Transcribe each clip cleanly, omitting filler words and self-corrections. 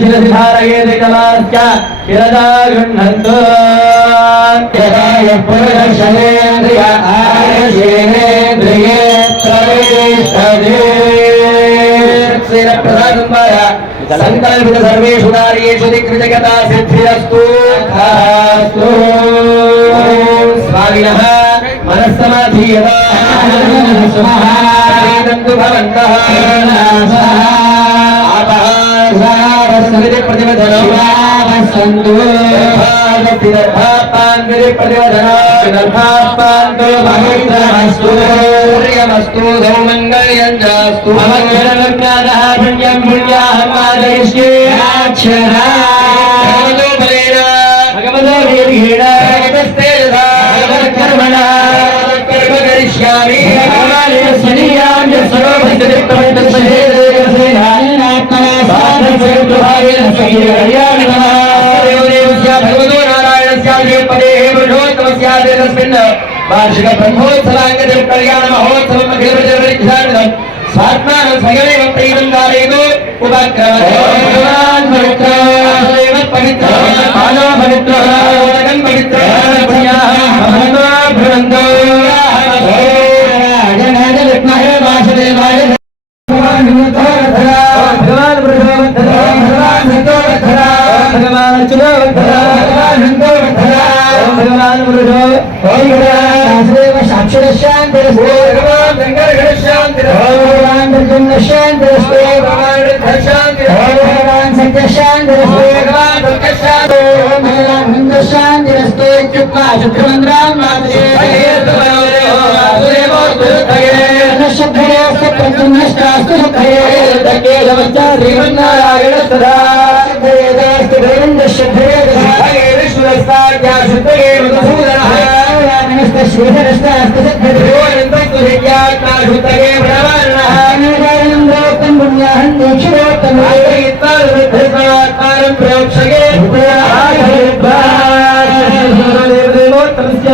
शिरसिधारयेति कलाश्च शिरदा गृह्णन्तु यदाय पुरुषशरेन्द्रिय आयुषेन्द्रिये प्रविष्टते प्रसादम्बाय संकल्पित सर्वेषु कार्येषु दिक्कृतगता सिद्धिरस्तु स्वामिनः मनस्समाधीयतान्तु भवन्तः सूर्यमस्तु सौमङ्गल्यञ्जास्तु भगवतो वीर्येण भगवतस्तेजसा भगवत्कर्मणा कर्म करिष्यामि भगवतो नारायणस्य पदे पुरुषोत्तमस्यादेतस्मिन् वार्षिक ब्रह्मोत्सवाङ्गति कल्याण महोत्सवम् अखिलप्रजलपरिच्छादितम् स्वात्मानं स्वयमेव प्रीतं कारयतु उपक्रमते भगवान् पवित्रः पवित्रः मानव पवित्रः जगन् पवित्रः पुण्याः भवन्तो भवन्तो राजनाय विद्महे वासुदेवाय भगवान् वृषभधरा भगवान् सतोवधरा भगवान् चुलोवधरा भगवान् हन्तोवधरा भगवान् वृषभ वासुदेव साक्षरशान्तिरस्तु भगवान् शङ्करगणशान्तिरस्तु भगवान् दुर्गुणशान्तिरस्तु भगवान् ऋद्धशान्तिरस्तु भगवान् सत्यशान्तिरस्तु भगवान् दुर्गशान्तिरस्तु भगवान् हिन्दशान्तिरस्तु इत्युक्त्वा शत्रुमन्त्रां मातये शब्दयोस्तु प्रत्युन्नष्टास्तु शब्दये श्रीमन्नारायण सदा शब्दयेदास्तु गोविन्दशब्दये विष्णुरस्ताद्या शब्दये मधुसूदनः नमस्ते श्रीधरस्तास्तु शब्दये गोविन्दस्तु हित्यात्मा शब्दये ब्रह्मणः नमोदानन्दोक्तं पुण्याहं दीक्षितोक्तं आत्मानं प्रयोक्षये देवदेवोत्तमस्य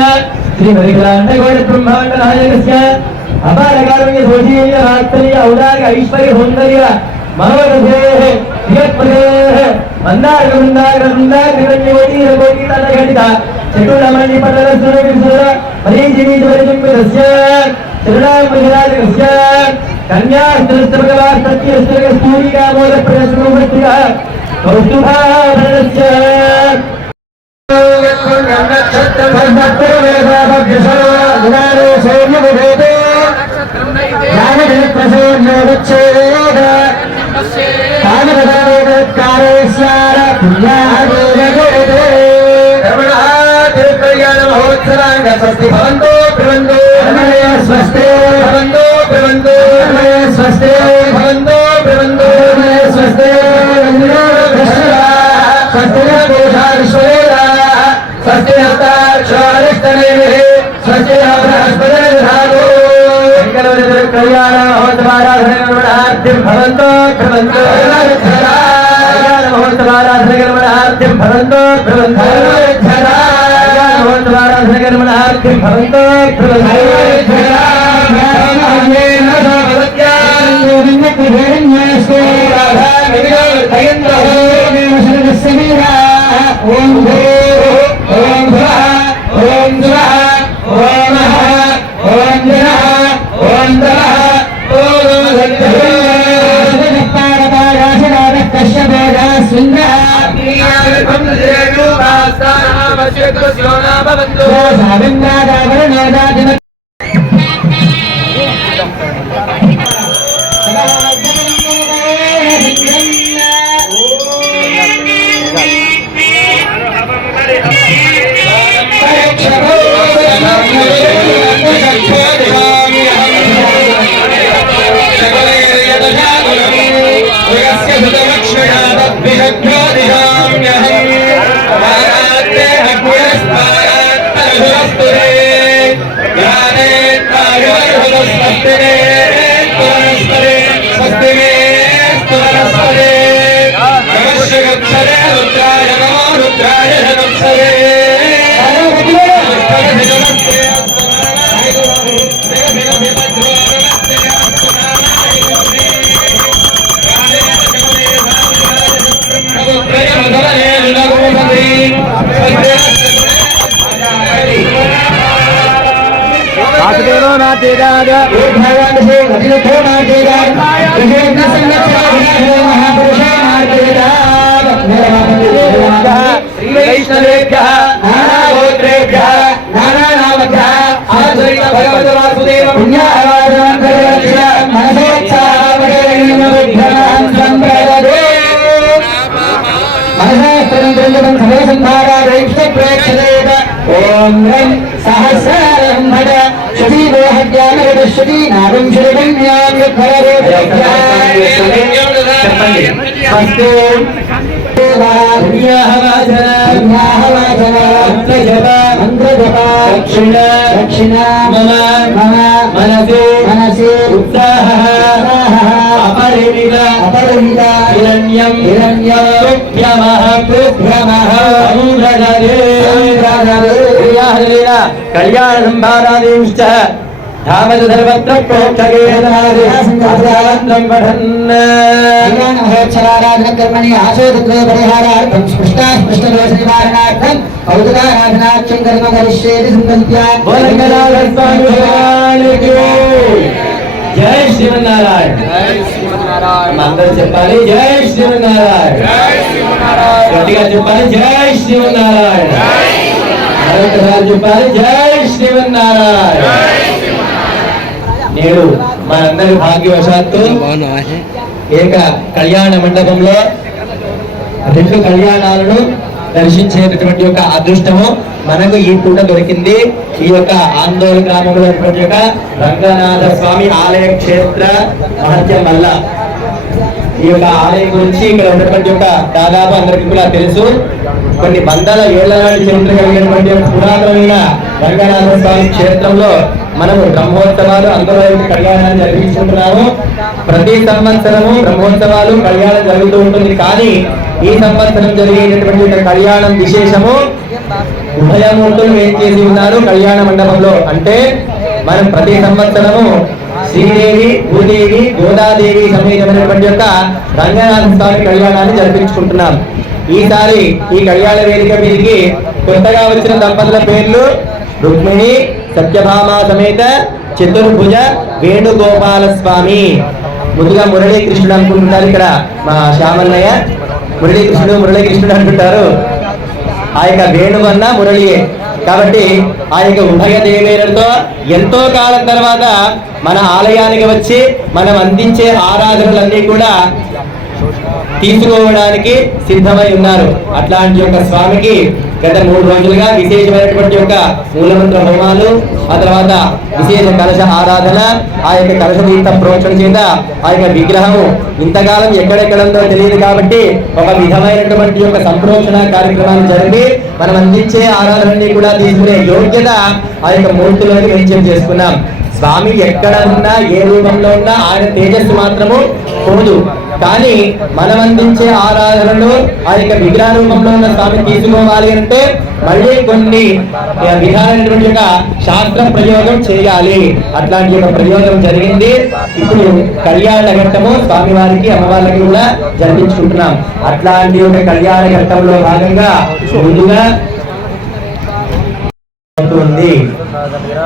श्रीहरिग्राण्डगौडब्रह्माण्डनायकस्य अपारकारुण्य सोजीय वात्सल्य औदार्य ऐश्वर्य सौन्दर्य मनोरथेः जगत्पतेः मन्दारवृन्दारवृन्दाग्रिवन्यकोटीरकोटीतलघटिता चतुर्णमणिपटलसुरविसुर मरीचिनीचपरिचुम्बितस्य चरुणाम्बुजराजकस्य कन्यास्त्रस्तभगवास्तत्यस्तूरिकामोदप्रदस्वरूपस्त्रियः कौस्तुभाभरणस्य स्वस्ति भवन्तो ब्रुवन्तो स्वस्ते भवन्तो ब्रुवन्तो स्वस्ते भवन्तो ब्रुवन्तो स्वस्ते स्वस्ति स्वस्ति हस्ताक्षरिष्टनेमिः स्वस्ति बृहस्पतिर्दधातु कल्याण महोत्सवाराधनगणमणार्थिं भवन्तो ब्रुवन्तो महोत्सवाराधनगणमणार्थिं भवन्तो ब्रुवन्तो महोत्सवाराधनगणमणार्थिं भवन्तो वैष्णवेभ्यः नानागोत्रेभ्यः नानानामभ्यः आश्रित भगवत वासुदेव पुण्यावादनस्य मनसोत्साहवदेन विघ्नान् संप्रददे मनसास्तरं सवे संभारादैष्टप्रेक्षदेव ॐ रं सहस्रं भज श्रुतिदोहज्ञानगतश्रुति नागं श्रीगण्यां दक्षिण मम मनसि उत्साहः अपरिमित हिरण्यं तुभ्यमः कल्याण संभारादिश्च धामज सर्वत्र प्रोक्षगेन्द्रं पठन् कर्मणि आशोदत्वे परिहारार्थं स्पष्टास्पष्टदोषनिवारणार्थं कौतुकाराधनाख्यं कर्म करिष्येति संकल्प्य जय श्रीमन्नारायण मंदर చెప్పాలి जय श्रीमन्नारायण గట్టిగా చెప్పాలి जय श्रीमन्नारायण మరొకసారి చెప్పాలి जय श्रीमन्नारायण నేడు మనందరి భాగ్యవశాత్తు ఏక కళ్యాణ మండపంలో రెండు కళ్యాణాలను దర్శించేటటువంటి యొక్క అదృష్టము మనకు ఈ పూట దొరికింది. ఈ యొక్క ఆందోళన గ్రామంలో ఉన్నటువంటి యొక్క రంగనాథ స్వామి ఆలయ క్షేత్ర మహత్యం వల్ల ఈ యొక్క ఆలయం గురించి ఇక్కడ ఉన్నటువంటి యొక్క దాదాపు అందరికీ కూడా తెలుసు. కొన్ని వందల ఏళ్ల నాటి చరిత్ర కలిగినటువంటి పురాతనమైన రంగనాథ స్వామి క్షేత్రంలో మనము బ్రహ్మోత్సవాలు అందులో కళ్యాణాన్ని జరిపించుకుంటున్నాము. ప్రతి సంవత్సరము బ్రహ్మోత్సవాలు కళ్యాణం జరుగుతూ ఉంటుంది. కానీ ఈ సంవత్సరం జరిగేటటువంటి కళ్యాణం విశేషము ఉభయమూర్తులు ఏం చేసి ఉన్నారు కళ్యాణ మండపంలో అంటే మనం ప్రతి సంవత్సరము శ్రీదేవి భూదేవి గోదాదేవి సమేతమైనటువంటి యొక్క రంగనాథ స్వామి కళ్యాణాన్ని జరిపించుకుంటున్నాం. ఈసారి ఈ కళ్యాణ వేదిక మీదకి కొత్తగా వచ్చిన దంపతుల పేర్లు రుక్మిణి సత్యభామ సమేత చతుర్భుజ వేణుగోపాల స్వామి. ముందుగా మురళీకృష్ణుడు అనుకుంటున్నారు. ఇక్కడ మా శ్యామన్నయ్య మురళీకృష్ణుడు అంటుంటారు. ఆ యొక్క వేణువన్న మురళియే కాబట్టి ఆ యొక్క ఉభయ దేవేరులతో ఎంతో కాలం తర్వాత మన ఆలయానికి వచ్చి మనం అందించే ఆరాధనలన్నీ కూడా తీసుకోవడానికి సిద్ధమై ఉన్నారు. అట్లాంటి యొక్క స్వామికి గత 3 రోజులుగా విశేషమైనటువంటి యొక్క మూలమంత్ర హోమాలు, ఆ తర్వాత విశేష కలశ ఆరాధన, ఆ యొక్క కలశ తీర్థ ప్రోక్షణ చేత ఆ యొక్క విగ్రహము ఇంతకాలం ఎక్కడెక్కడంతో తెలియదు కాబట్టి ఒక విధమైనటువంటి యొక్క సంప్రోక్షణ కార్యక్రమాలు జరిగి మనం అందించే ఆరాధనని కూడా తీసుకునే యోగ్యత ఆ యొక్క మూర్తిలోకి వెంచం చేసుకున్నాం. స్వామి ఎక్కడ ఉన్నా ఏ రూపంలో ఉన్నా ఆయన తేజస్సు మాత్రము పోదు. కానీ మనం అందించే ఆరాధనలు ఆ యొక్క విగ్రహ రూపంలో ఉన్న స్వామి తీసుకోవాలి అంటే మళ్ళీ కొన్ని విధానమైనటువంటి యొక్క శాస్త్ర ప్రయోగం చేయాలి. అట్లాంటి యొక్క ప్రయోగం జరిగింది. ఇప్పుడు కళ్యాణ ఘట్టము స్వామి వారికి అమ్మవారికి కూడా జరిపించుకుంటున్నాం. అట్లాంటి యొక్క కళ్యాణ ఘట్టంలో భాగంగా ముందుగా ఉంది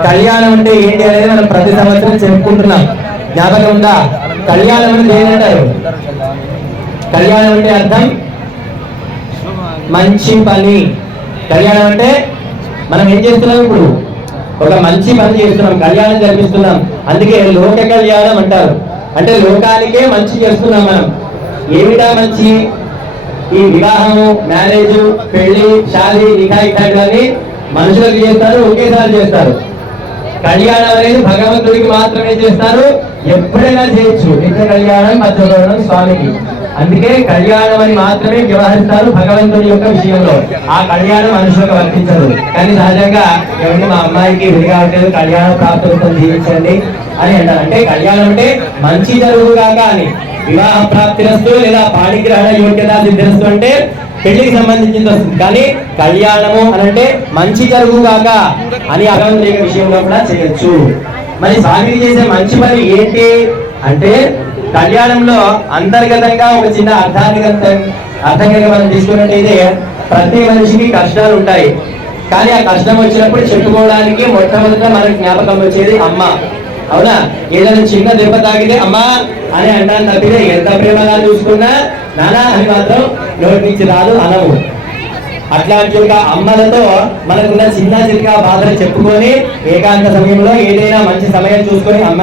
కళ్యాణం అంటే ఏంటి అనేది మనం ప్రతి సంవత్సరం చెప్పుకుంటున్నాం. జ్ఞాపకం ఉందా? కళ్యాణం అంటే ఏంటంటారు? కళ్యాణం అంటే అర్థం మంచి పని. కళ్యాణం అంటే మనం ఏం చేస్తున్నాం? ఇప్పుడు ఒక మంచి పని చేస్తున్నాం, కళ్యాణం జరిపిస్తున్నాం. అందుకే లోక కళ్యాణం అంటారు. అంటే లోకానికే మంచి చేస్తున్నాం మనం. ఏమిటా మంచి? ఈ వివాహము, మ్యారేజ్, పెళ్లి, షాదీ, నిఖా ఇట్లాంటివన్నీ మనుషులకు చేస్తారు, ఒకేసారి చేస్తారు. కళ్యాణం అనేది భగవంతుడికి మాత్రమే చేస్తారు, ఎప్పుడైనా చేయొచ్చు. నిత్య కళ్యాణం మధ్యలోనం స్వామికి. అందుకే కళ్యాణం అని మాత్రమే వ్యవహరిస్తారు భగవంతుడి యొక్క విషయంలో. ఆ కళ్యాణం మనుషులకు వర్తించదు. కానీ సహజంగా ఎవరిని మా అమ్మాయికి విధి కావట్లేదు, కళ్యాణ ప్రాప్తులతో జీవించండి అని అంటారు. అంటే కళ్యాణం అంటే మంచి జరుగుగాక అని. వివాహ ప్రాప్తిరస్తు లేదా పాణిగ్రహణ యోగ్యత సిద్ధిరస్తు అంటే పెళ్లికి సంబంధించింది వస్తుంది. కానీ కళ్యాణము అనంటే మంచి జరుగుగాక అని భగవంతుడి యొక్క విషయంలో కూడా చేయొచ్చు. మరి స్వామికి చేసే మంచి పని ఏంటి అంటే కళ్యాణంలో అంతర్గతంగా ఒక చిన్న అర్థంగా మనం తీసుకున్నట్టయితే ప్రతి మనిషికి కష్టాలు ఉంటాయి. కానీ ఆ కష్టం వచ్చినప్పుడు చెప్పుకోవడానికి మొట్టమొదట మనకు జ్ఞాపకం వచ్చేది అమ్మ. అవునా? ఏదైనా చిన్న దెబ్బ తాగితే అమ్మా అని అంటాను తప్పితే ఎంత ప్రేమగా చూసుకున్నా నానా అని మాత్రం నోటి నుంచి రాదు అనము. అట్లాంటి ఒక అమ్మలతో మనకున్న చిన్న చిన్న బాధలు చెప్పుకొని ఏకాంత సమయంలో ఏదైనా మంచి సమయం చూసుకొని అమ్మ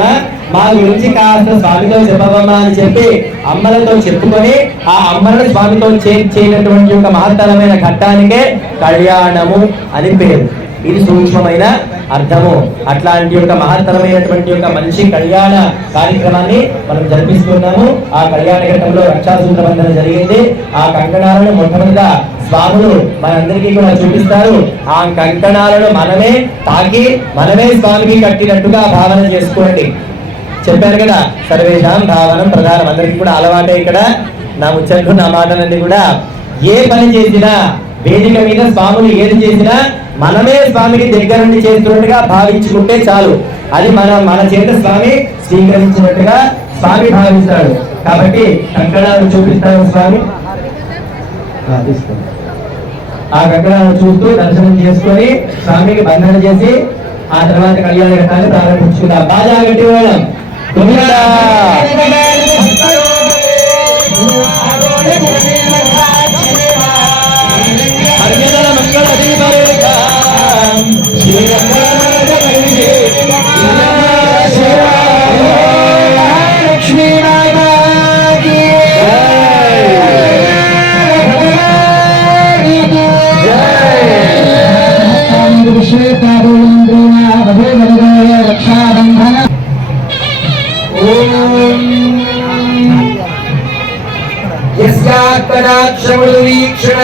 మా గురించి కాస్త స్వామితో చెప్పవమ్మా అని చెప్పి అమ్మలతో చెప్పుకొని ఆ అమ్మలను స్వామితో చేయనటువంటి ఒక మహత్తరమైన ఘట్టానికే కళ్యాణము అని పేరు. ఇది సూక్ష్మమైన అర్థము. అట్లాంటి యొక్క మహత్తరమైనటువంటి యొక్క మంచి కళ్యాణ కార్యక్రమాన్ని మనం జరిపిస్తున్నాము. ఆ కళ్యాణ ఘట్టంలో రక్షాసూత్ర బంధన జరిగింది. ఆ కంకణాలను మొట్టమొదట స్వాములు మనందరికీ కూడా చూపిస్తారు. ఆ కంకణాలను మనమే తాకి మనమే స్వామికి కట్టినట్టుగా భావన చేసుకోండి. చెప్పారు కదా, సర్వేషాం భావనం ప్రధానం. అందరికీ కూడా అలవాటే. ఇక్కడ నా ముచ్చట్లు నా మాటలన్నీ కూడా ఏ పని చేసినా వేదిక మీద స్వాములు ఏది చేసినా మనమే స్వామికి దగ్గర నుండి చేస్తున్నట్టుగా భావించుకుంటే చాలు. అది మన చేత స్వామి స్వీకరించినట్టుగా స్వామి భావిస్తాడు. కాబట్టి కంకణాలు చూపిస్తాడు స్వామి. ఆ కంకణాలను చూస్తూ దర్శనం చేసుకొని స్వామికి బంధన చేసి ఆ తర్వాత కళ్యాణ ఘట్టాన్ని ప్రారంభించుకుందాం. బాగా గట్టి వేయడం.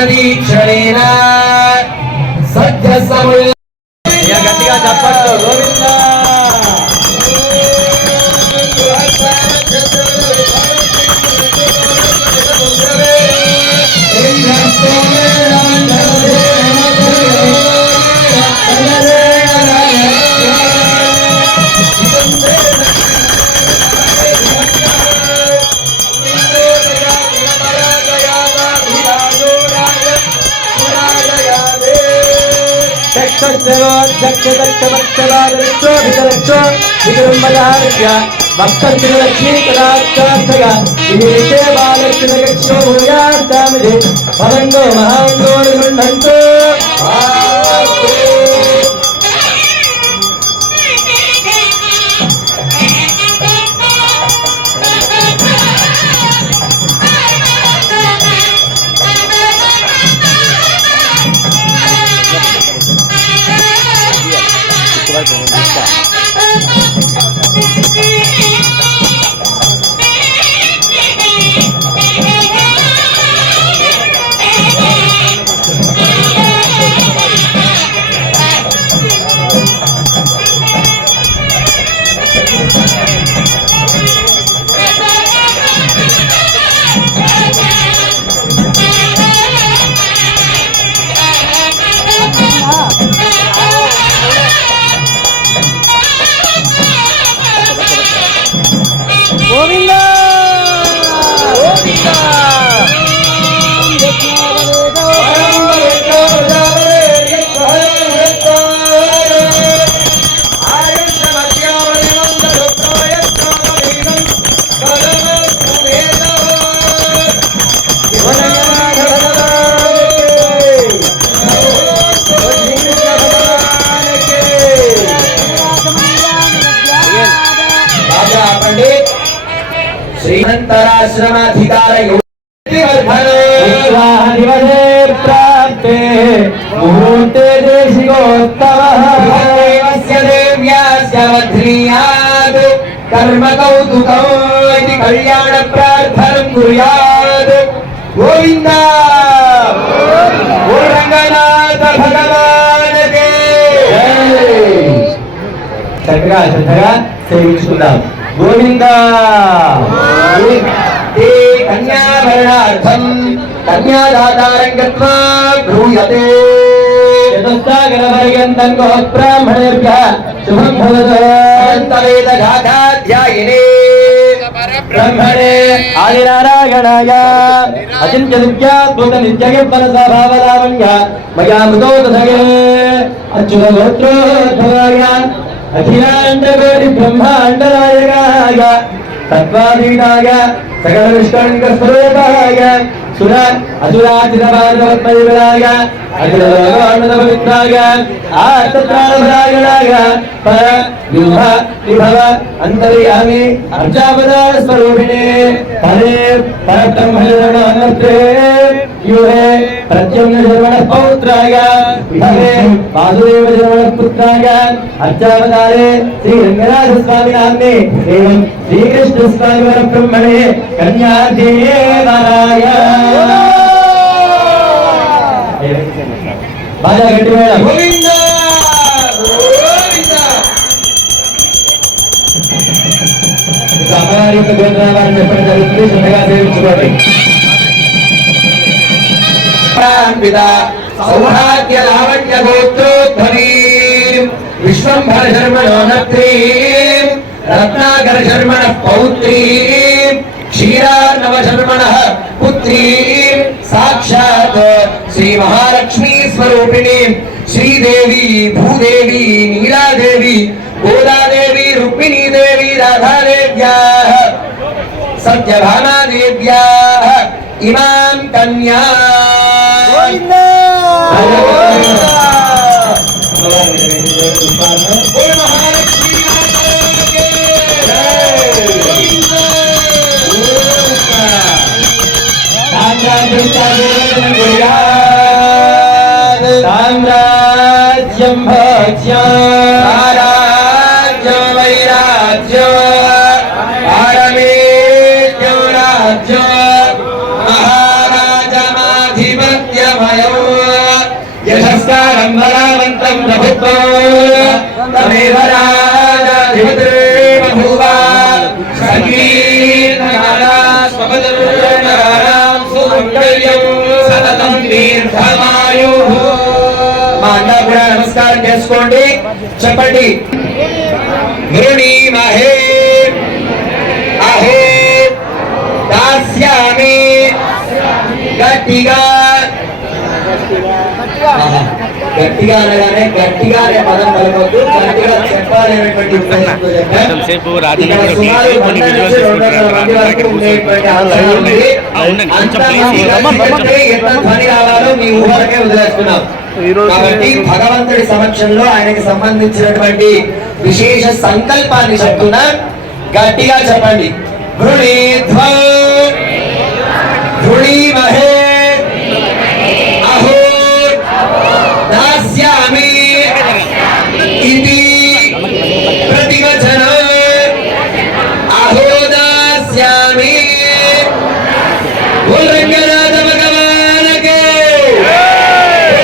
వీక్షణేన సత్య సమయ గట్టిగా చెప్పట్టు గోవిందా. శ్రీమంతరాశ్రమాధికార ప్రాప్తే ముహూర్తే దేశికోత్తమస్య దేవ్యాస్య వధ్నీయాత్ కర్మ కౌతుకం ఇది కళ్యాణ ప్రార్థనం కుర్యాత్. గోవిందా రంగనాథ భగవానకే. చక్కగా శ్రద్ధగా సేవించుకుందాం. గోవిందా. కన్యాభరణార్థం కన్యాదాతారం గత్వా భ్రూయతే. చతుస్సాగరపర్యంతం గో బ్రాహ్మణేభ్యః శుభం భవతు. అనంతవేద గాథాధ్యాయినే బ్రహ్మణే ఆదినారాయణాయ అచింత్య దివ్యాద్భుత నిత్యగీర్తన స్వభావలావణ్య మయా మృతో తథగే अच्युत गोत्रोद्भवाय अखिलांडकोटि ब्रह्मांडनायकाय तत्त्वाधीनाय सकल विष्णुलिंग स्वरूपाय सुर असुराचित भागवत्मयुगाय अखिल लोकानंद पवित्राय आत्मत्राणभराय पर विभव विभव अंतर्यामी अर्चावतार स्वरूपिणे हरे परब्रह्मणस्ते युहे प्रद्युम्न शर्मण पौत्राय विभवे वासुदेव शर्मण पुत्राय अर्चावतारे श्री रंगनाथ स्वामी नाम्ने एवं श्री कृष्ण स्वामी परब्रह्मणे कन्यादेवाय बाजा गट्टी मेळम गोविंद गोविंद అమ్మవారి యొక్క గోత్రాలను చెప్పడం జరుగుతుంది శ్రద్ధగా సేవించుకోండి సౌభాగ్య లావణ్య గోత్రోద్భవీ విశ్వంభర శర్మణోనత్రీ రత్నాకర శర్మణ పౌత్రీ क्षीरार्णव शर्मणः पुत्री साक्षात् श्री महालक्ष्मी स्वरूपिणी श्रीदेवी भूदेवी नीलादेवी गोदादेवी रुक्मिणी देवी राधादेव्याः सत्यभामादेव्याः इमां कन्या साम्राज्यं भज्यं वैराज्यं पारमेश्वरं राज्यं महाराजमाधिपत्यमयं यशस्कारं बलवन्तं प्रभुत्वं तमेव राजाधिपतिर् बभूव संकीर्तनारा स्वपदर्नारां सुमङ्गल्यं सततं दीर्घमायुः మా అన్న కూడా నమస్కారం చేసుకోండి చెప్పండి వృణీమహే అహే దాస్యామి గట్టిగా గట్టిగా అనగానే గట్టిగా అనే పదం పలకొద్దు గట్టిగా చెప్పాలనేటువంటి ఉద్దేశంతో చెప్పారు సుమారు 100 నుంచి 200 మంది వరకు ఉండేటువంటి ఎంత ధ్వని రావాలో మీ ఊహలకే వదిలేస్తున్నాం కాబట్టి భగవంతుడి సమక్షంలో ఆయనకి సంబంధించినటువంటి విశేష సంకల్పాన్ని చెప్తున్నా గట్టిగా చెప్పండి వృణీధ్వం వృణీమహే అహో దాస్యామి ఇది ప్రతివచనం అహో దాస్యామి రంగనాథ భగవానకే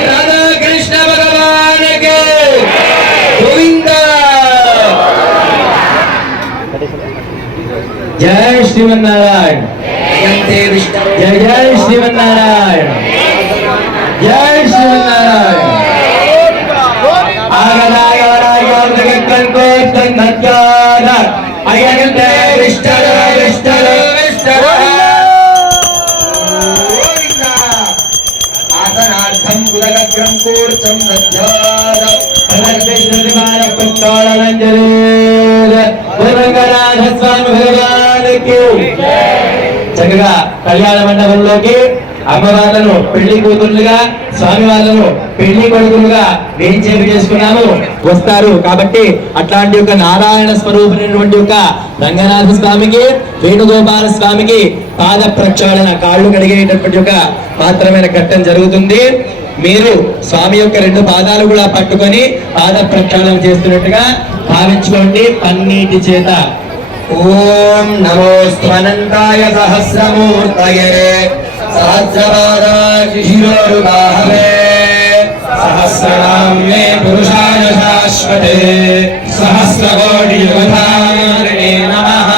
రాధాకృష్ణ భగవానకే గోవింద జై శ్రీమన్నారాయణ జయ జయ శ్రీమన్నారాయణ జై శ్రీమన్నారాయణ చక్కగా కళ్యాణ మండపంలోకి అమ్మవార్లను పెళ్లి కూతురులుగా స్వామి వాళ్ళను పెళ్లి కొడుకులుగా వేయించేపు చేసుకున్నాము వస్తారు కాబట్టి అట్లాంటి ఒక నారాయణ స్వరూపమైనటువంటి ఒక రంగనాథ స్వామికి వేణుగోపాల స్వామికి పాద ప్రక్షాళన కాళ్ళు కడిగేటటువంటి ఒక మాత్రమైన ఘట్టం జరుగుతుంది మీరు స్వామి యొక్క 2 పాదాలు కూడా పట్టుకొని పాద ప్రక్షాళన చేస్తున్నట్టుగా భావించుకోండి పన్నీటి చేత ఓం నమోస్త్వనంతాయ సహస్రమూర్తయే सहस्रपादाशिशिरोरुबाहवे सहस्रनाम्ये पुरुषाय शाश्वते सहस्रकोटियुगधारिणे नमः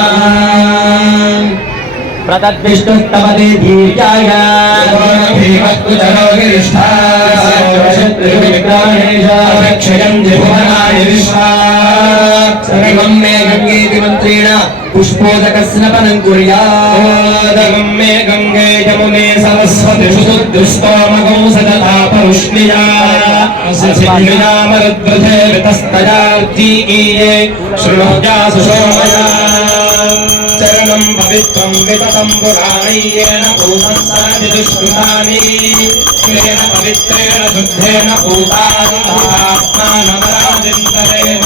प्रतद्विष्णुस्तवते धीर्याय शत्रुविक्रमेशक्षयं जिभुवनाय विश्वा सर्वं मे गङ्गेति मन्त्रेण पुष्पोदकस्नपनं कुर्यात् मे गङ्गे यमुने सरस्वती सुदुष्टोमगं सदता परुष्णिया सिंहनामरुद्रथे वितस्तयार्जीये श्रुणोजासु सोमया चरणं पवित्रं विततं पुराणय्येन भूतस्सरति दुष्कृतानि क्लेन पवित्रेण शुद्धेन भूतानि आत्मानमरादिन्तरेम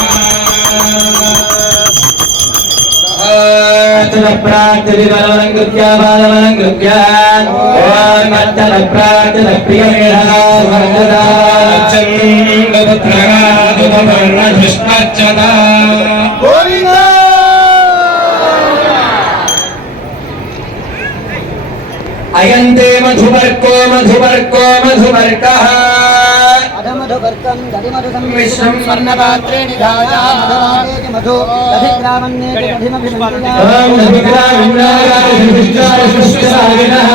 प्रार्थना बालमनं कृत्या ओम अर्चन प्रार्थना प्रियमेधा वर्गदा चन्द्रपुत्रः दुभवर्णधृष्टच्चदा गोविन्द अयन्ते मधुवर्को मधुवर्को मधुवर्कः अधमधुवर्कं दधिमधुसं विश्वं स्वर्णपात्रे निधाया मधुवादेति मधु दधिग्रामन्येति दधिमभिषङ्क्रिया ओम दधिग्रामन्याय विष्टाय सुष्टायनः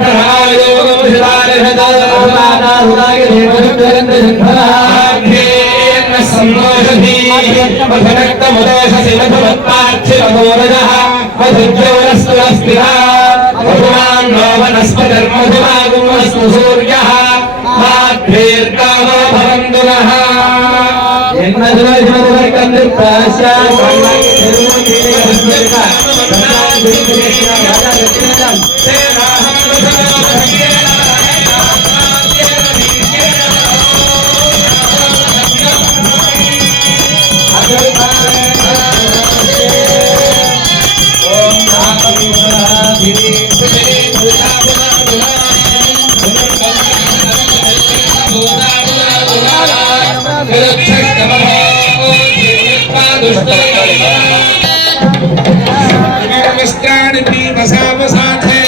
प्रणायोगमुषदाय हृदयानाहुराय देवदुर्गन्धजन्धनाभ्येन सम्मोषधि मधुरक्तमुदोषसि मधुमत्पार्थिवमोरजः मधुज्योरस्तुरस्तिरा मधुमान् नो वनस्पतिर्मधुमागुमस्तु सूर्यः माभ्येर्गावो भवन्तु नः मिस्त्राणि पीतसावसाथे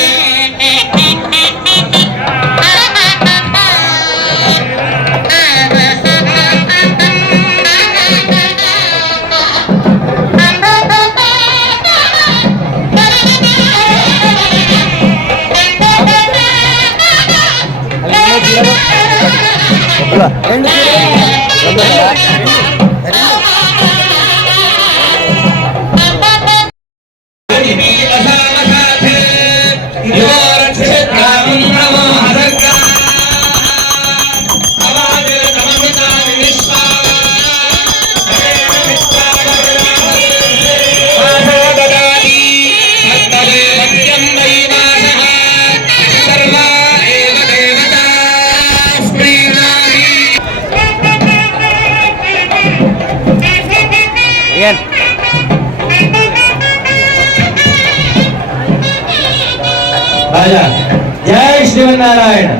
जय श्रीमन्नारायण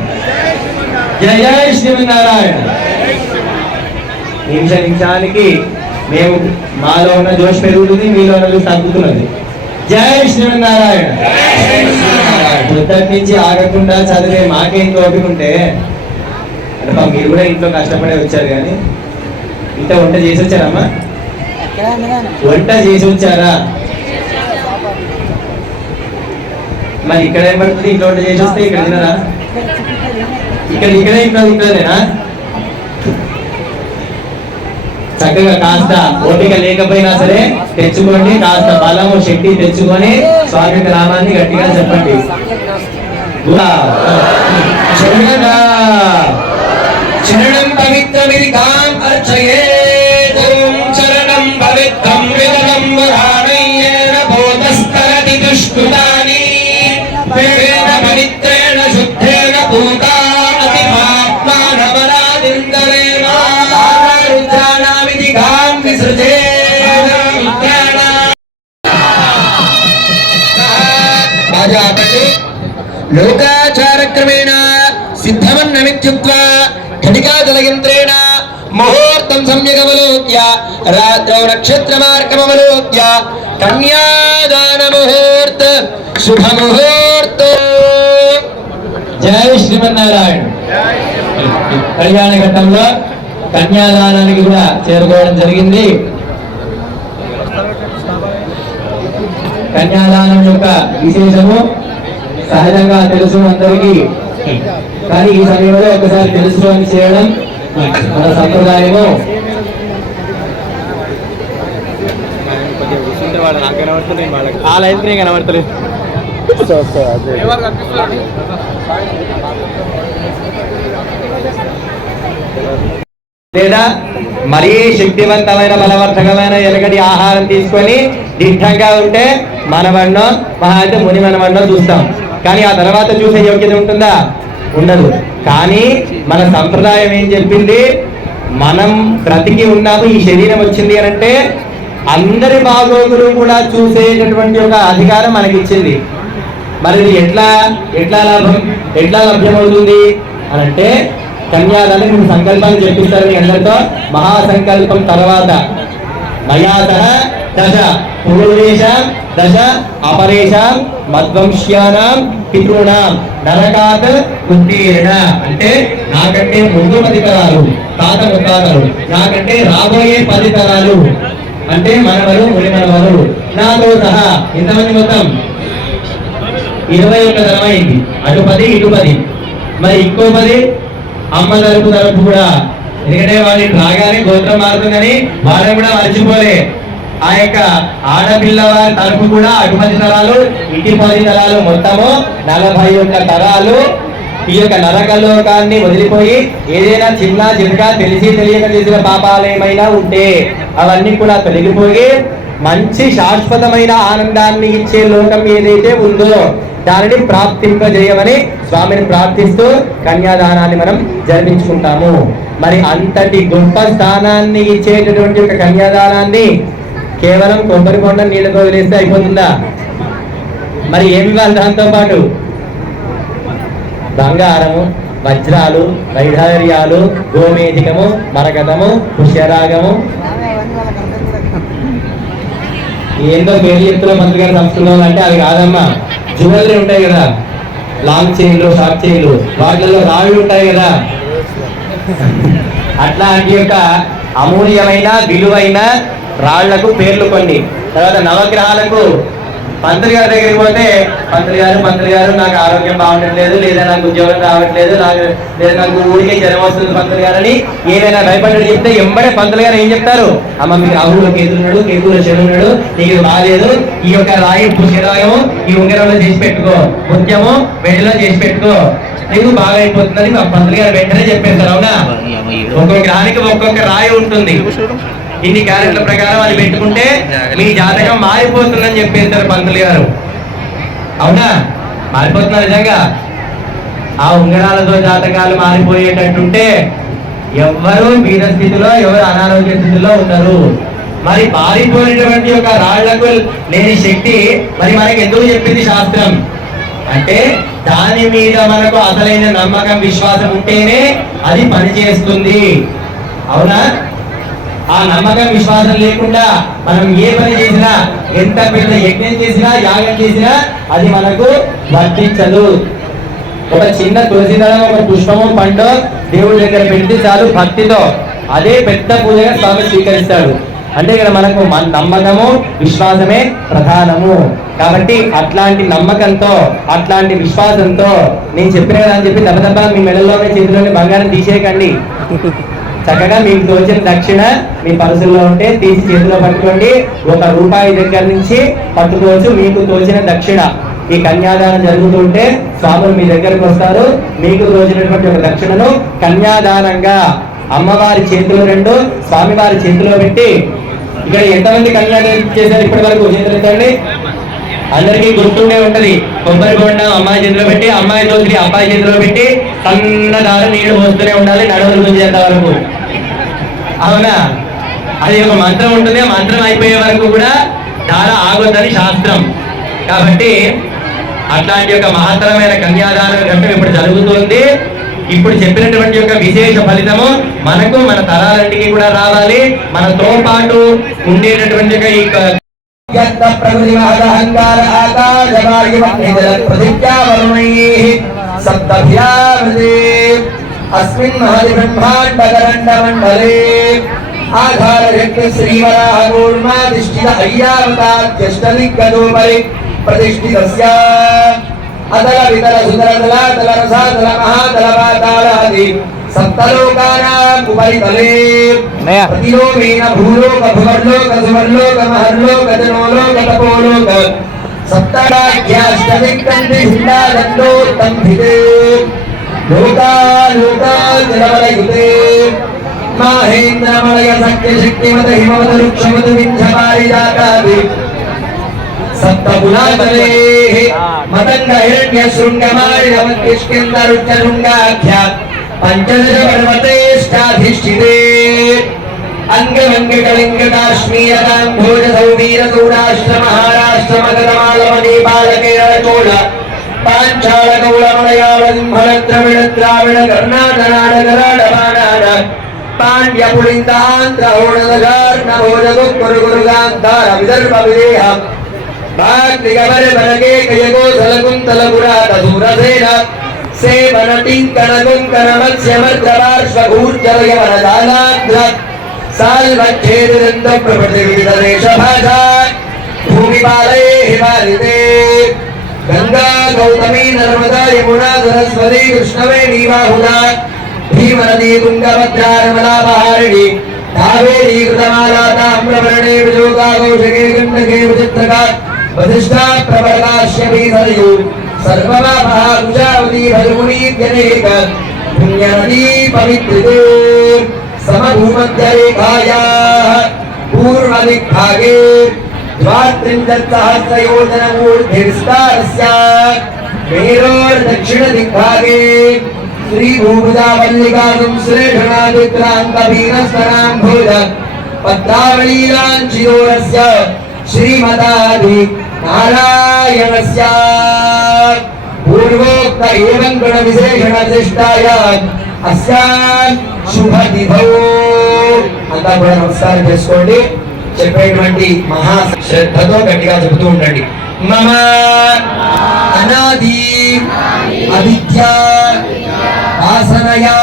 जय जय శ్రీమన్నారాయణ నిమిషానికి మేము మాలో ఉన్న జోష్ పెరుగుతుంది మీలో ఉన్నది తగ్గుతున్నది జై శ్రీమన్నారాయణ పొద్దుటి నుంచి ఆగకుండా చదివే మాకే ఇంత ఓపిక ఉంటే అంటే మీరు కూడా ఇంట్లో కష్టపడే వచ్చారు కానీ ఇంత వంట చేసి వచ్చారమ్మా వంట చేసి వచ్చారా మరి ఇక్కడ ఏం పడుతుంది ఇంట్లో వంట చేసి వస్తే ఇక్కడ తినరా ఇక్కడే ఇక్కడేనా చక్కగా కాస్త ఓపిక లేకపోయినా సరే తెచ్చుకోండి కాస్త బలము శక్తి తెచ్చుకొని స్వామి నామాన్ని గట్టిగా చెప్పండి శరణం పవిత్రమిదికాం అర్చయేత్ శరణం పవిత్రం విదనం వరాణయ్యేన భూతస్తరతి దుష్కృతాని వేద పవిత్రేణ శుద్ధేన భూతా అతిపాత్మానమరాదిందరేణ రుద్రాణామిదికాం విసృజేన రాజాపతి లోకాచారక్రమేణ సిద్ధమన్నమిత్యుక్త్వా ఘటికాజలయంత్రేణ ముహూర్తం సమ్యగవలోక్య రాత్రౌ నక్షత్రమార్గమవలోక్య కన్యాదాన ముహూర్త శుభముహూర్త. జై శ్రీమన్నారాయణ. కళ్యాణ ఘట్టంలో కన్యాదానానికి కూడా చేరుకోవడం జరిగింది. కన్యాదానం యొక్క విశేషము సహజంగా తెలుసు అందరికీ, కానీ ఈ సమయంలో ఒకసారి తెలుసుకొని చేయడం మన సంప్రదాయము. కనబడతలేదు. లేదా మరీ శక్తివంతమైన బలవర్ధకమైన ఎలగటి ఆహారం తీసుకొని దిట్టంగా ఉంటే మనవన్నో మహా అయితే ముని మనవన్నో చూస్తాం. కానీ ఆ తర్వాత చూసే యోగ్యత ఉంటుందా? ఉండదు. కానీ మన సంప్రదాయం ఏం చెప్పింది? మనం బ్రతికి ఉన్నాము, ఈ శరీరం వచ్చింది అని అంటే అందరి బాగోగులు కూడా చూసేటటువంటి ఒక అధికారం మనకిచ్చింది. మరి ఇది ఎట్లా లభ్యమవుతుంది అని అంటే కన్యాదానం మీరు సంకల్పాన్ని చెప్పిస్తారు మీ అందరితో. మహాసంకల్పం తర్వాత మయాసహ దశ పూర్వేషాం దశ అపరేషాం మద్వంశ్యానాం పితృణాం నరకాత్ ఉత్తీర్ణ. అంటే నాకంటే ముందు 10 తరాలు తాత ముత్తాతలు, నాకంటే రాబోయే 10 తరాలు అంటే మనవరు ముని మనవరు నాతో సహా ఇంతమంది మొత్తం 21 తరం అయింది. అటు 10 ఇటు 10. మరి ఇంకో 10 అమ్మ తరపు కూడా, ఎందుకంటే వాళ్ళు రాగానే గోత్రం మారుతుందని వాళ్ళని కూడా మర్చిపోలే. ఆ యొక్క ఆడపిల్ల వారి తరపు కూడా అటు 10 తరాలు ఇటు 10 తరాలు, మొత్తము 41 తరాలు ఈ యొక్క నరకలోకాన్ని వదిలిపోయి ఏదైనా చిన్న చిన్నగా తెలిసి తెలియక చేసిన పాపాలు ఏమైనా ఉంటే అవన్నీ కూడా తొలగిపోయి మంచి శాశ్వతమైన ఆనందాన్ని ఇచ్చే లోకం ఏదైతే ఉందో దానిని ప్రాప్తింపజేయమని స్వామిని ప్రార్థిస్తూ కన్యాదానాన్ని మనం జరిపించుకుంటాము. మరి అంతటి గొప్ప స్థానాన్ని ఇచ్చేటటువంటి ఒక కన్యాదానాన్ని కేవలం కొబ్బరి కొండ నీళ్ళతో వదిలేస్తే అయిపోతుందా? మరి ఏమి ఇవ్వాలి? దాంతో పాటు బంగారము, వజ్రాలు, వైఢార్యాలు, గోమేధికము, మరకతము, పుష్యరాగము, ఏందో పేరు చెప్తున్న మంత్రి గారి సంస్కృతంలో అంటే అవి కాదమ్మా. జ్యువెలరీ ఉంటాయి కదా, లాంగ్ చైన్లు, షార్ట్ చైన్లు, వాటిలో రాళ్ళు ఉంటాయి కదా, అట్లాంటి యొక్క అమూల్యమైన విలువైన రాళ్లకు పేర్లు కొన్ని. తర్వాత నవగ్రహాలకు మంత్రి గారి దగ్గరికి పోతే మంత్రి గారు నాకు ఆరోగ్యం బాగుండట్లేదు, లేదా నాకు ఉద్యోగం రావట్లేదు, లేదా నాకు ఊరికే జ్వరం వస్తుంది పంతులు గారు అని ఏదైనా భయపడ్డాడు చెప్తే ఎంబడే పంతులు గారు ఏం చెప్తారు? అమ్మ మీకు రాహులో కేతున్నాడు, కేతులో చెడున్నాడు, నీకు బాగాలేదు, ఈ యొక్క రాయి పుష్యరాగము ఈ ఉంగరంలో చేసి పెట్టుకో, ముత్యము వెండిలో చేసి పెట్టుకో, నీకు బాగా అయిపోతుందని పంతులు గారు వెంటనే చెప్పేస్తారు. అవునా? ఒక్కొక్క గ్రహానికి ఒక్కొక్క రాయి ఉంటుంది. ఇన్ని క్యారెక్టర్ల ప్రకారం అది పెట్టుకుంటే మీ జాతకం మారిపోతుందని చెప్పేస్తారు పంతులు గారు. అవునా? మారిపోతున్నారు నిజంగా. ఆ ఉంగరాలతో జాతకాలు మారిపోయేటట్టుంటే ఎవరు బీద స్థితిలో, ఎవరు అనారోగ్య స్థితిలో ఉండరు. మరి మారిపోయినటువంటి ఒక రాళ్లకు లేని శక్తి మరి మనకి ఎందుకు చెప్పింది శాస్త్రం అంటే దాని మీద మనకు అసలైన నమ్మకం, విశ్వాసం ఉంటేనే అది పనిచేస్తుంది. అవునా? ఆ నమ్మకం, విశ్వాసం లేకుండా మనం ఏ పని చేసినా, ఎంత పెద్ద యజ్ఞం చేసినా, యాగం చేసినా అది మనకు వర్తించదు. ఒక చిన్న తులసి దళం, ఒక పుష్పము, పండు దేవుడి దగ్గర పెడితే చాలు భక్తితో అదే పెద్ద పూజగా స్వామి స్వీకరిస్తాడు. అంటే ఇక్కడ మనకు నమ్మకము, విశ్వాసమే ప్రధానము. కాబట్టి అట్లాంటి నమ్మకంతో, అట్లాంటి విశ్వాసంతో నేను చెప్పిన కదా అని చెప్పి దెబ్బ మీ మెడల్లోనే చేతిలోనే బంగారం తీసేయకండి. చక్కగా మీకు తోచిన దక్షిణ మీ పర్సుల్లో ఉంటే తీసి చేతిలో పట్టుకోండి. ₹1 దగ్గర నుంచి పట్టుకోవచ్చు మీకు తోచిన దక్షిణ. ఈ కన్యాదానం జరుగుతుంటే స్వాములు మీ దగ్గరకు వస్తారు. మీకు తోచినటువంటి ఒక దక్షిణను కన్యాదానంగా అమ్మవారి చేతులు 2, స్వామివారి చేతిలో పెట్టి, ఇక్కడ ఎంతమంది కన్యాదానం చేశారు ఇప్పటి వరకు? చేతులు ఎత్తండి. అందరికీ గుర్తుండే ఉంటది. కొబ్బరి బొండం అమ్మాయి చేతిలో పెట్టి, అమ్మాయి తోచి అబ్బాయి చేతిలో పెట్టి సన్నదారు నీళ్లు పోస్తూనే ఉండాలి నడువులు గుంజేంత వరకు. అవునా? అది ఒక మంత్రం ఉంటుంది. మంత్రం అయిపోయే వరకు కూడా ధార ఆగొద్దని శాస్త్రం. కాబట్టి అట్లాంటి యొక్క మహత్తరమైన కన్యాదానం ఘట్టం ఇప్పుడు జరుగుతుంది. ఇప్పుడు చెప్పినటువంటి యొక్క విశేష ఫలితము మనకు, మన తరాలంటికి కూడా రావాలి. మనతో పాటు ఉండేటటువంటి ఈ ప్రకృతి మహదహంకార अस्मिन् महति ब्रह्मांड करंड मंडले आधार व्यक्ति श्रीवराह कूर्माधिष्ठित अय्यावताद्यष्टलिङ्गदोपरि प्रतिष्ठितस्य अतल वितल सुतल तल तल रसा तल महातल पातालादि सप्तलोकानाम् उपरि तले प्रतिलोकेन भूलोक भुवर्लोक सुवर्लोक महर्लोक जनोलोक तपोलोक सप्तराज्याष्टदिक्कन्ति हिंडादण्डोत्तंभिते लोका लोका जलवलयुते महेन्द्रमलय सत्यशक्तिमत हिमवत वृक्षमत विंध्यपारिजातादि सप्तपुरातले मतंग हिरण्य शृंगमारिणमत्किष्किन्धरुच्चशृंगाख्या पंचदश पर्वतेष्टाधिष्ठिते अंगभंग कलिंग काश्मीर काम्भोज सौवीर सौराष्ट्र महाराष्ट्र मगधमालव नेपाल केरल चोल पांचाल गौड़ मलयाल सिंहल द्रविड़ द्राविड़ कर्नाटक नाडक पांड्य पुलिंद आंध्र होड़दगार नभोज गुरु गुरुगांधार विदर्भ विदेह भाग्यवर बरगे कयगो सलकुंतल पुरात सूरसेन सेवन टिंकण कुंकण मत्स्य मर्दवार्श्व ऊर्जय वरदालाद्र साल्वच्छेद दंत प्रभृति विविध देश भाषा भूमि पाले हिमालये गंगा गौतमी नर्मदा यमुना सरस्वती कृष्णवेणी बाहुला भीमनदी तुंगभद्रा नर्मदा महारिणी कावेरी कृतमाला ताम्रवर्णे विजोगा कौशिकी गंडकी विचित्रका वसिष्ठा प्रबलकाश्यपी सरयू सर्वमा महारुजावती भद्रमुनि जनेक पुण्यनदी पवित्रिते समभूमध्यरेखायाः पूर्वदिग्भागे द्वात्रिंशत्सहस्रयोजनमूर्तिविस्तारस्य मेरोर्दक्षिणदिग्भागे श्रीभूभुजावल्लिकासं श्लेषणादिक्रान्तवीरस्तराम्भोज पत्रावलीलाञ्छिदोरस्य श्रीमदादि नारायणस्य पूर्वोक्त एवं गुणविशेषणविशिष्टाय अस्यां శుభతిథౌ అంతా కూడా నమస్కారం చేసుకోండి. చెప్పేటువంటి మహా శ్రద్ధతో గట్టిగా చెబుతూ ఉండండి. మమ అనాది అవిద్య ఆసనయా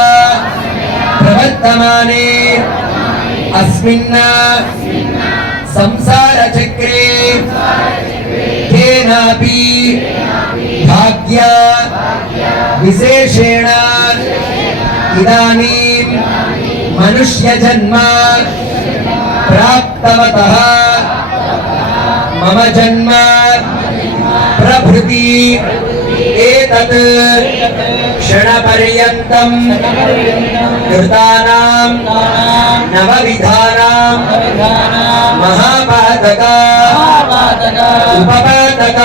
ప్రవర్తమానే అస్మిన్ సంసార చక్రే కేనాపి భాగ్య విశేషేణ इदानीं मनुष्य जन्म प्राप्तवतः मम जन्म प्रभृति एतत् क्षणपर्यन्तं कृतानां नवविधानां महापातक उपपातक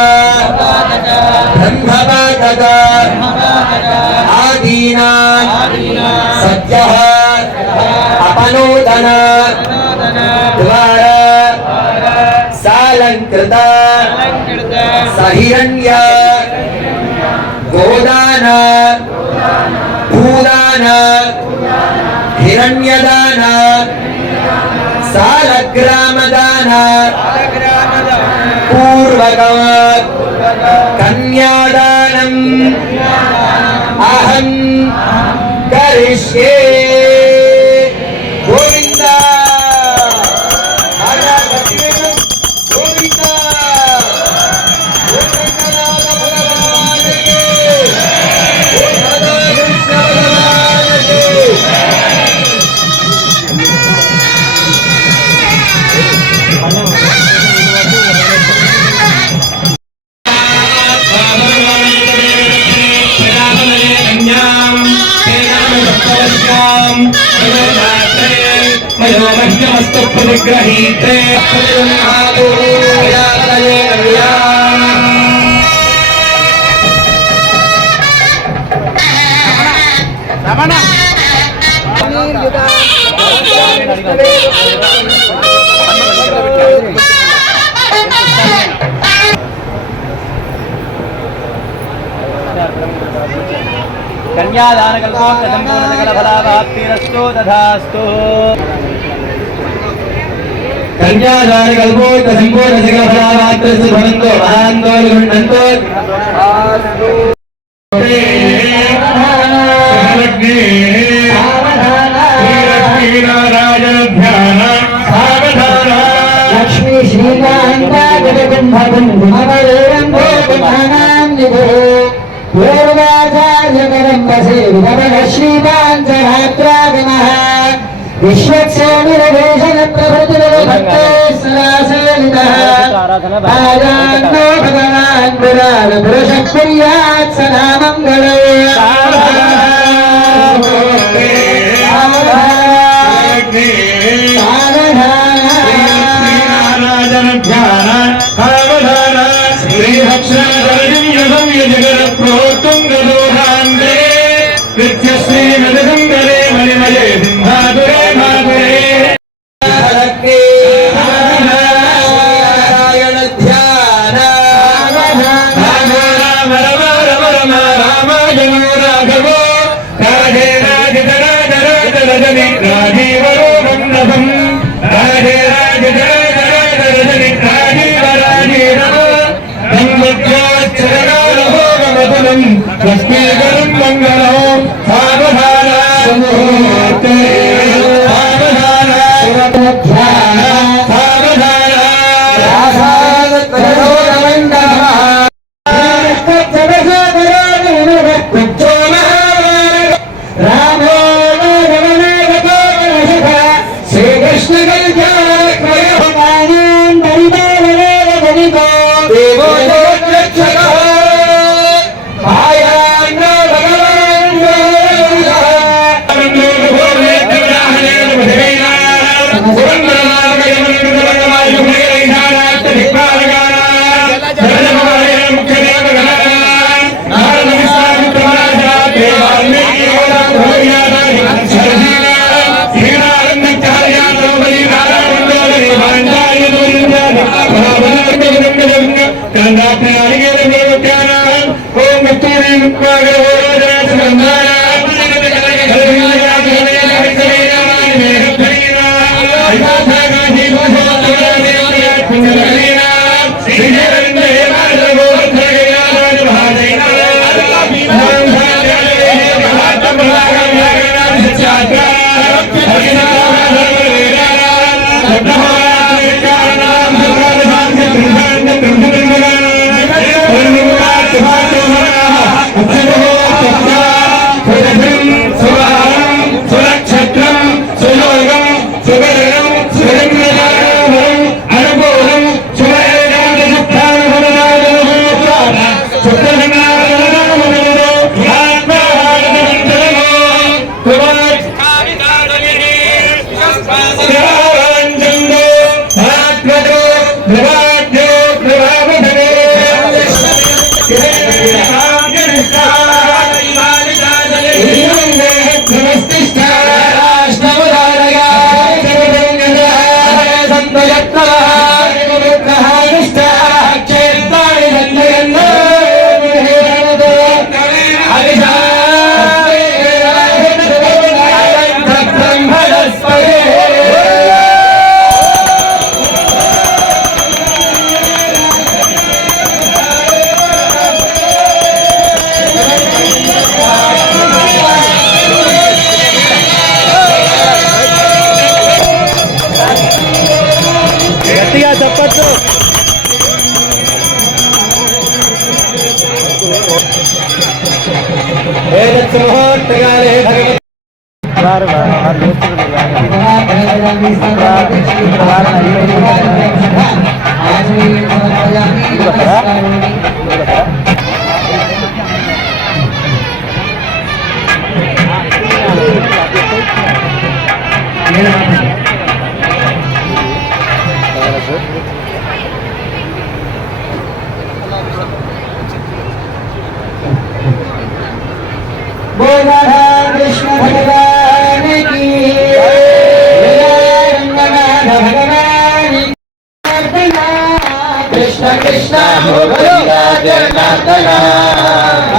ब्रह्मपातक आदीनां सत्यः अपनोदन द्वारा सालंकृत सहिरण्य गोदान भूदान हिरण्यदान सालग्रामदान पूर्वकं कन्यादानम् अहं करिष्ये. गोविंदा आजा गतिवेगं गोविंदा गोविंदनाथ भगवान के गोविंदा कृष्ण भगवान के मह्यमस्तु प्रतिग्रहीते कन्यादानकल्पोक्तसम्पूर्णसकलफलावाप्तिरस्तु तथास्तु. कन्यादानकल्पोक्तसम्पूर्णसकलफलावाप्तिरस्तु भवन्तु महान्तो गृह्णन्तु. लक्ष्मी श्रीकान्ता जगन्मधुमवरेरं भोगमानां निधे पूर्वाचार्यकरं वसे विनवः श्रीपाञ्चरात्रागमः विश्वक्षोणिरवेशनप्रभृतिरभक्ते सदासेवितः आयान्नो भगवान् पुराण पुरुषः कुर्यात् सदा मङ्गले. श्रीभक्षणं यदं यजगरप्रोत्तुङ्गदोहान्ते नित्यश्रीनदसुन्दरे मणिमये सिंहादुरे माधुरे नारायण ध्यान राम राम रम रम रम राम जनो राघवो राधे राधे राज राज रजनी राजीवरो वन्दभम् राधे राधे राज राज रजनी राजीव राजीव गङ्गोच्चरणो गमतुलम् लक्ष्मीकरम् मङ्गलो सावधाना मुहूर्ते सावधाना सावधाना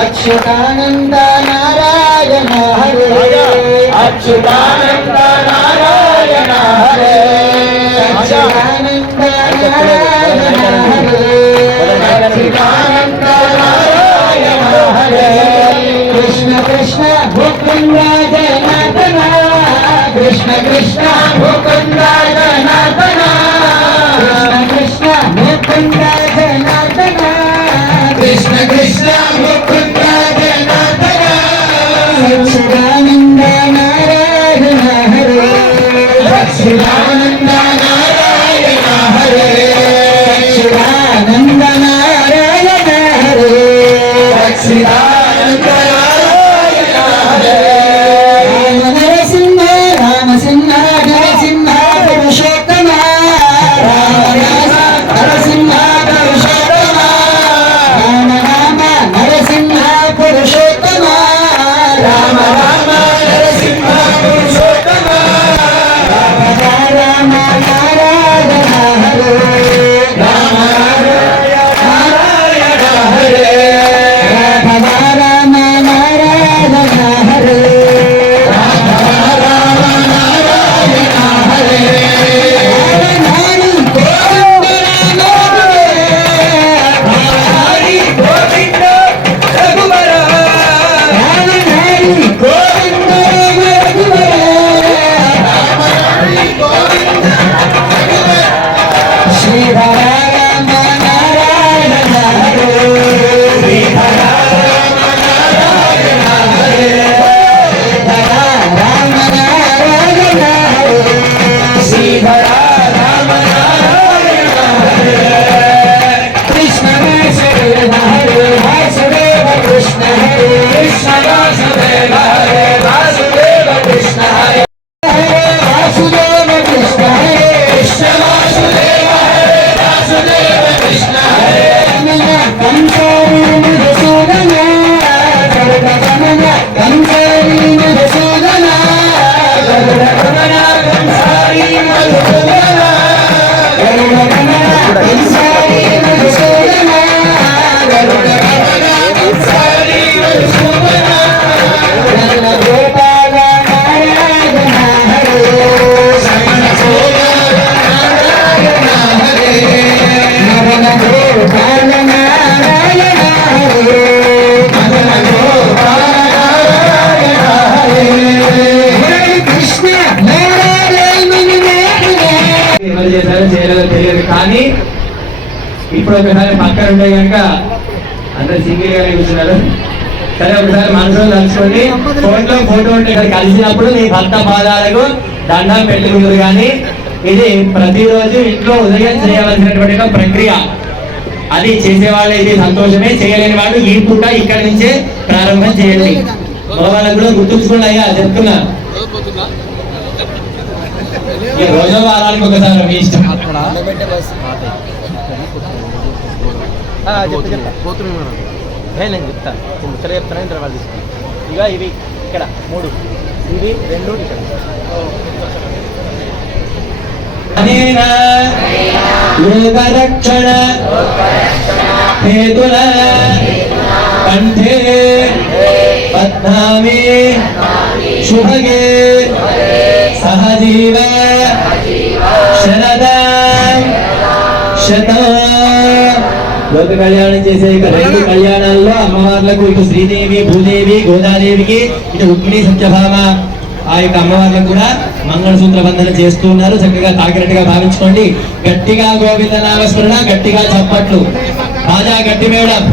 अच्युतानंद नारायण हरे अच्युतानंद नारायण हरे अच्युतानंद नारायण हरे अच्युतानंद नारायण हरे कृष्ण कृष्ण मुकुंद जनार्दन कृष्ण कृष्ण मुकुंद जनार्दन कृष्ण कृष्ण मुकुंद जनार्दन कृष्ण कृष्ण मुकुंद जनार्दन सच्चिदानंद नारायण हरे सच्चिदानंद नारायण हरे सच्चिदानंद नारायण हरे सच्चिदानंद नारायण हरे राम नरसिंह राम सिंह नरसिंह पुरुषोत्तम राम नरसिंह पुरुषोत्तम ఇప్పుడు ఒకసారి పక్కన ఉంటే కనుక అందరు సింగిల్ గానే కూర్చున్నారు. సరే ఒకసారి మనసులో తలుచుకోండి. ఫోన్లో ఫోటో ఉంటే ఇక్కడ కలిసినప్పుడు మీ భర్త పాదాలకు దండం పెట్టుకుంటారు. కానీ ఇది ప్రతిరోజు ఇంట్లో ఉదయం చేయవలసినటువంటి ఒక ప్రక్రియ. అది చేసేవాళ్ళు ఇది సంతోషమే, చేయలేని వాళ్ళు ఈ పూట ఇక్కడి నుంచే ప్రారంభం చేయండి. మగవాళ్ళకు కూడా గుర్తుంచుకోండి. అయ్యా చెప్తున్నా, రోజు వారానికి ఒకసారి మీ ఇష్టం. నేను చెప్తాను, ముచ్చట చెప్తాను. ఇంత వాళ్ళు తీసుకుని ఇక ఇవి ఇక్కడ 3, ఇవి 2 ఇక్కడ. లోకరక్షణ హేతున కంఠే పద్మామి శుభగే సహజీవ శరదా శతం. లోక కళ్యాణం చేసే ఇక 2 కళ్యాణాల్లో అమ్మవార్లకు ఇటు శ్రీదేవి, భూదేవి, గోదాదేవికి ఇటు రుక్మిణి, సత్యభామ ఆ యొక్క అమ్మవార్లకు కూడా మంగళసూత్ర బంధన చేస్తున్నారు. చక్కగా తాకినట్టుగా భావించుకోండి. గట్టిగా గోవింద నామస్మరణ, గట్టిగా చప్పట్లు, రాజా గట్టి మేడం.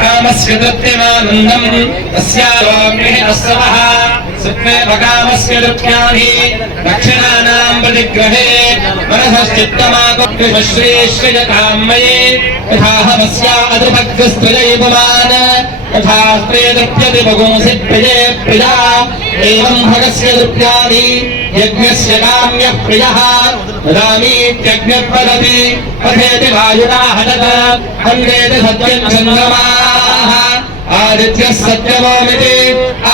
कामस्य तृप्तिमानन्दम् तस्यास्रवः सुप्ने भकामस्य तृप्त्यानि दक्षिणानाम् प्रतिग्रहे मनसश्चित्तमाकुश्रीश्रियकामये यथाहमस्या अदृभग्रस्त्वजैपमान् यथा स्त्रे तृप्यति बगुंसि प्रिये प्रिया एवम् भगस्य तृप्त्यानि यज्ञस्य काम्यः प्रियः रामीत्यज्ञपदति पठेति वायुना हनत हन्वेति सत्यम् चन्द्रमाः आदित्यः सत्यमोमिति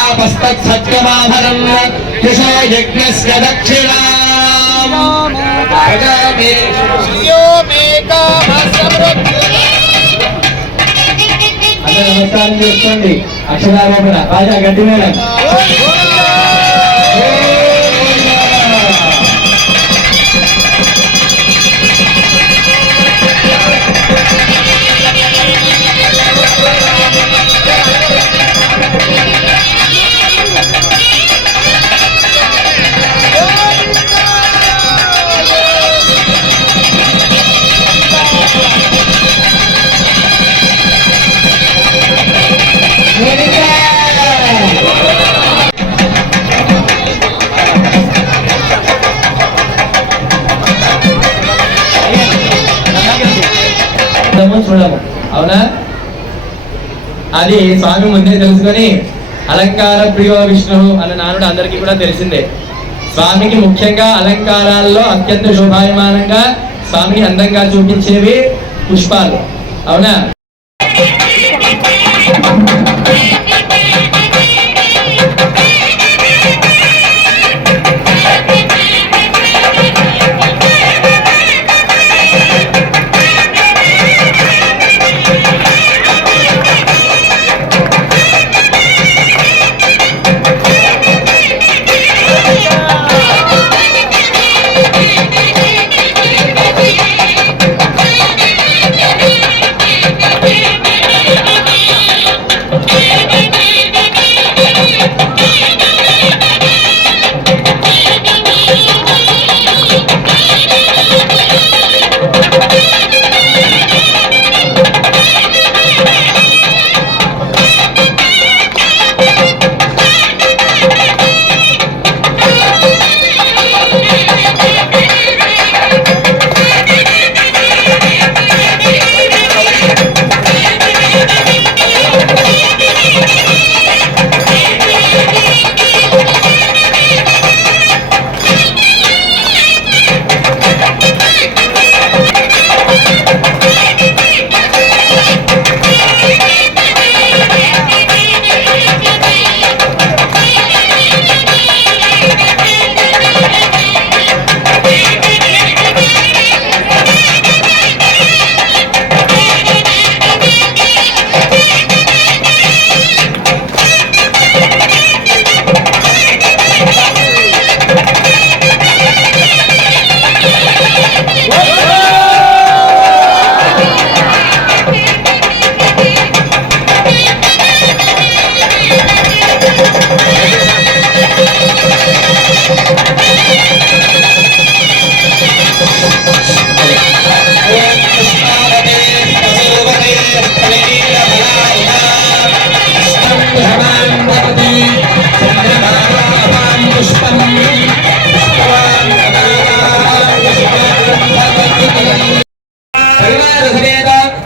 आपस्तत् सत्यमाभरम् दिशो यज्ञस्य दक्षिणाम् నమస్కారం చేసుకోండి. అక్షరారోపణ రాజా గట్టి మేడం. చూడము అవునా? అది స్వామి ముందే తెలుసుకొని అలంకార ప్రియో విష్ణు అన్న నానుడు అందరికీ కూడా తెలిసిందే. స్వామికి ముఖ్యంగా అలంకారాల్లో అత్యంత శోభాయమానంగా స్వామిని అందంగా చూపించేవి పుష్పాలు. అవునా?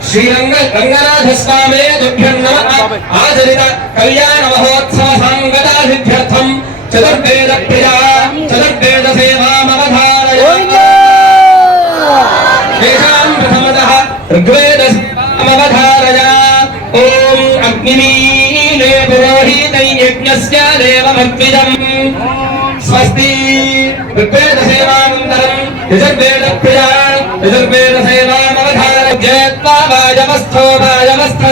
శ్రీరంగనాథ స్వామి తుభ్యం నమః ఆచరిత కళ్యాణ మహోత్సవ సాంగతాసిద్ధ్యర్థం చతుర్వేద ప్రియా చతుర్వేద సేవామవధారయామి తేషాం ప్రథమతః ఋగ్వేదమవధారయ ఓం అగ్నిమీలే పురోహితై యజ్ఞస్య దేవమర్పితం స్వస్తి ఋగ్వేద సేవానంతరం యజుర్వేద ప్రియా యజుర్వేద సేవామవధారయ జయత్వా వాయమస్థో వాయమస్థ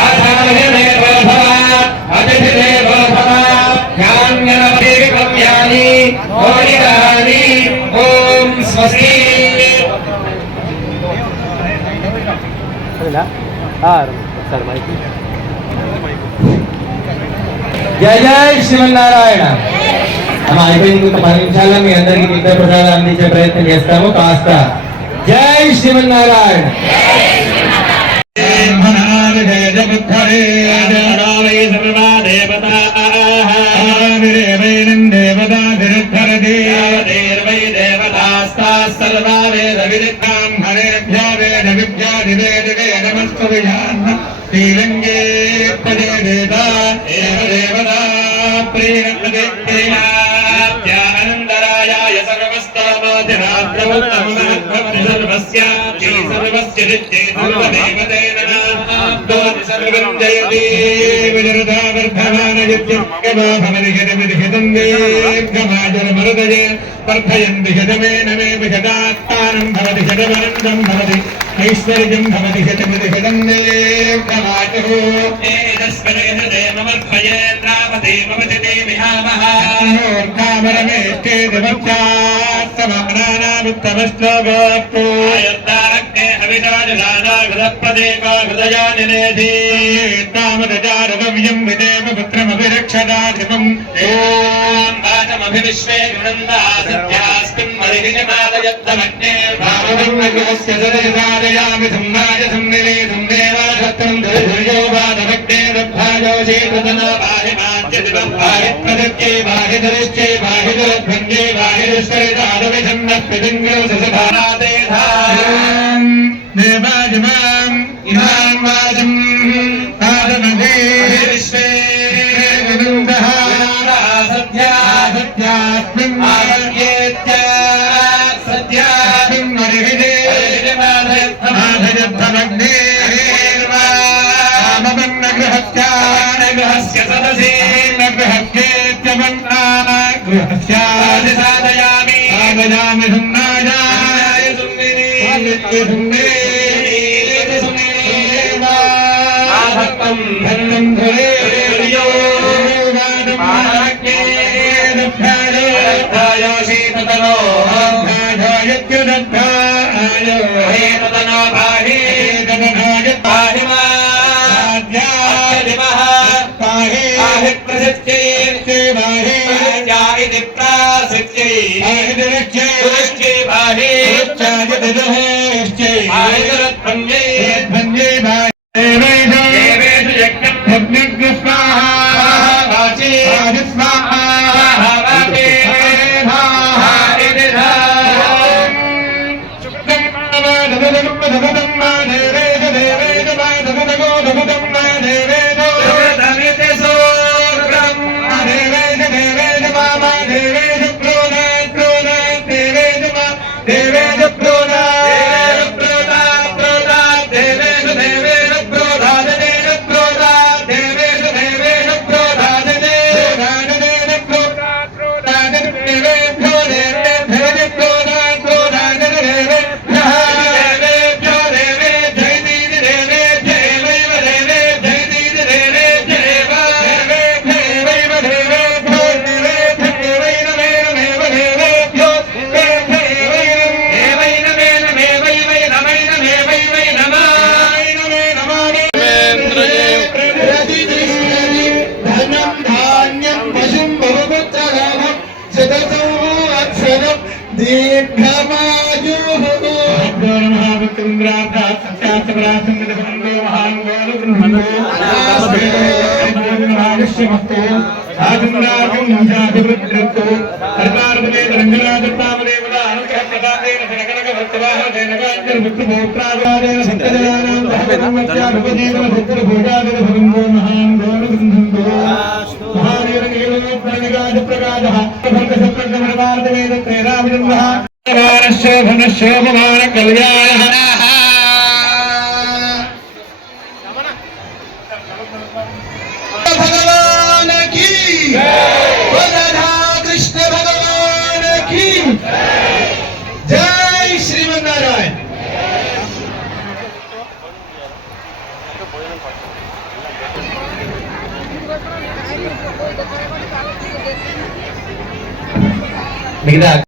ఆధారయేవ భవ అతిథిదేవ భవ జ్ఞాన్యనవే కమ్యాని ఓడిరాని ఓం స్వస్తి జయ జయ శ్రీమన్నారాయణ. అలా అయిపోయింది. ఇంకొక 10 నిమిషాల్లో మీ అందరికి తీర్థ ప్రసాదాలు అందించే ప్రయత్నం చేస్తాము. కాస్త జై శ్రీమన్నారాయణ. శ్రీరంగే పదే దేవతా దేవతా ప్రియానందరాయాయ సర్వస్తమోధిరాత్రముత్తమస్య సర్వస్య నిత్యే సర్వదేవతే నమః సర్వం జయతి విజరుదావర్ధమానయత్యమోహమరిహతమిదిహితం దీర్ఘమాజనమరుదయే వర్ధయంతి శతమేనమే విశదాత్మానం భవతి శతమనందం భవతి ఐశ్వర్యం భవతి శతమిదిహితం దీర్ఘమాజుః ఏతస్మిన్హృదయమవర్ధయేంద్రావతే భవతి దేవిహామః ఓర్కామరమేష్టే దివచ్చాత్తమనానాముత్తమశ్లోకోక్తో యద్దారగ్నే హవిషాజలాదాగృతపదేకో హృదయానినేధి తామదచారదవ్యం విదేవ పుత్రమభిరక్షదాధిపం ఓం వాచమభివిశ్వే గృణందా సత్యాస్మిన్ మరిహిజమాదయత్తమగ్నే భావదన్నగస్య సదయసాదయామి సంనాయ సమ్నిలేధం దేవాధత్తం దుర్యో వాదభగ్నే దబ్భాజో చేతనా బాహిమాద్యదివం బాహి ప్రదక్కే బాహి దరిశ్చే బాహి దురద్భంగే బాహి దుష్కరితాదవిధన్నః పిదింగో ససభానాదే ధాం దేవాజమాం ఇమాం వాజం ఆదమదే విశ్వే గణందః సత్యా సత్యాస్మిన్ ఆర్యేత్య సత్యాస్మిన్ మరిహిదే ఆధయత్తమగ్నే నగృహస్య సదసే నగృహస్యాదిసాదయామి సాదయామి సున్నాయాయ సున్నిధత్తం ధన్నం ధురేయో శీతతనో దత్తాయత్యుదత్తాయో బాహి పాహిమా पाहि प्रसिद्धे बाहि जायति प्रासिद्धे बाहि दृष्टे बाहि चायति बाहि रत्पन्ये रत्पन्ये बाहि देवेषु यज्ञं भग्निग् स्वाहा वाचे स्वाहा वाचे శోభమాన కళ్యాణ भगवान की राधा कृष्ण भगवान की जय श्रीमन्नारायण। మిగతా